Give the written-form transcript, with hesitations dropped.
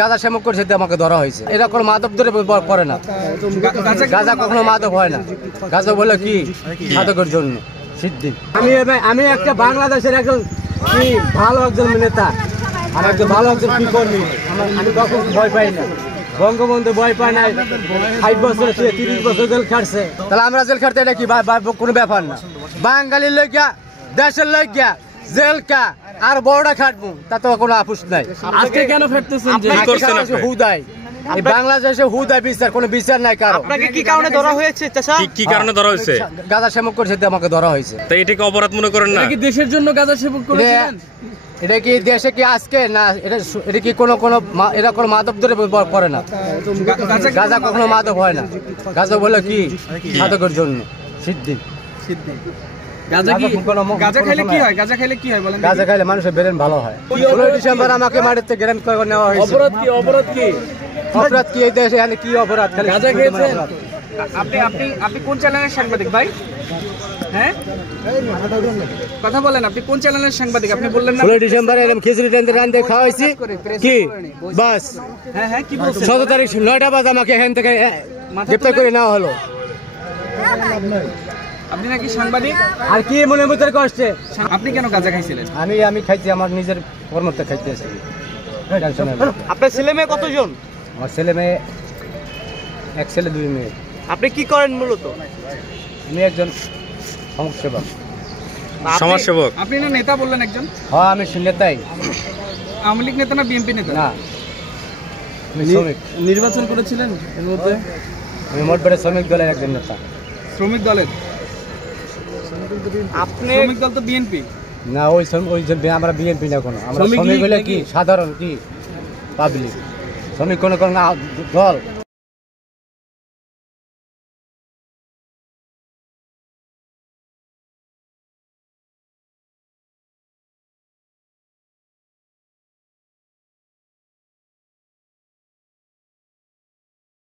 গাঁজা সেবন করছে আমাকে ধরা হয়েছে। এরা কোনো মাদক ধরে করে না, গাঁজা কখনো মাদক হয় না। গাঁজা বলে কি মাদকের জন্য সিদ্ধি। আমি একটা বাংলাদেশের একজন কি ভালো একজন নেতা, আমার একজন ভালো একজন কি কর্মী। আমি কখন ভয় পাই না, বঙ্গবন্ধু ভয় পায় না। 5 বছর 30 বছর জেল খাটছে, তাহলে আমরা জেল খাটতে এটা কি কোনো ব্যাপার না। বাঙালির লইগা দেশের লইগা জেল কা আর বড়টা খাটবো, তাতে কোনো আপুস নাই। আজকে কেন ফেরতেছেন? হুদাই বাংলাদেশে হুদাই বিচার, কোনো বিচার নাই কারো। আপনাকে কি কারণে ধরা হয়েছে চাচা? কি কারণে ধরা হয়েছে? গাঁজা সেবন করছে আমাকে ধরা হয়েছে। তাই এটাকে অপরাধ মনে করেন না? কি দেশের জন্য গাঁজা সেবন করেছিলেন? এটা কি দেশে কি আজকে না, এটা কি কোনো এরা কোনো মাদক ধরে করে না। গাঁজা কখনো মাদক হয় না। গাঁজা বলে কি মাদকের জন্য সিদ্ধি। গাঁজা খাইলে কি হয়? গাঁজা খাইলে কি হয় বলেন? গাঁজা খাইলে মানুষের ব্রেন ভালো হয়। 16 ডিসেম্বর আমাকে মাটিতে গ্রেন করে নেওয়া হয়েছে। অপরাধ কি? অপরাধ কি? অপরাধ কি এই দেশে? এখানে কি অপরাধ? খালি গাঁজা খেয়েছেন আপনি? আপনি কোন চ্যানেলের সাংবাদিক ভাই? হ্যাঁ, কথা বলেন, আপনি কোন চ্যানেলের সাংবাদিক? আপনি বললেন না 16 ডিসেম্বর এরকম খিচুড়ি রান্ধে খাওয়াইছি কি বাস। হ্যাঁ হ্যাঁ, কি বলছেন? 17 তারিখ 9টা বাজে আমাকে এখান থেকে গ্রেপ্তার করে নেওয়া হলো। আপনি নাকি সাংবাদিক? আর কি মনের ভিতরে কষ্টে? আপনি কেন গাঁজা খাইছিলেন? আমি খাইছি আমার নিজের কর্মতে খাইতে এসে। আপনার ছেলে মেয়ে কতজন? আমার ছেলে মেয়ে, এক ছেলে 2 মেয়ে। আপনি কি করেন মূলত? আমি একজন সমাজসেবক। সমাজসেবক? আপনি না নেতা বললেন একজন? হ্যাঁ, আমি নেতাই। আওয়ামী লীগ নেতা না বিএনপি নেতা? না, আমি শ্রমিক। নির্বাচন করেছিলেন এর মধ্যে? আমি মোটবাড়ি শ্রমিক দলের একজন নেতা। শ্রমিক দলের? আপনি শ্রমিক দল তো বিএনপি না। ওই আমরা বিএনপি না কোনো। আমরা শ্রমিক হলে কি সাধারণ কি পাবলিক। শ্রমিক কোনো দল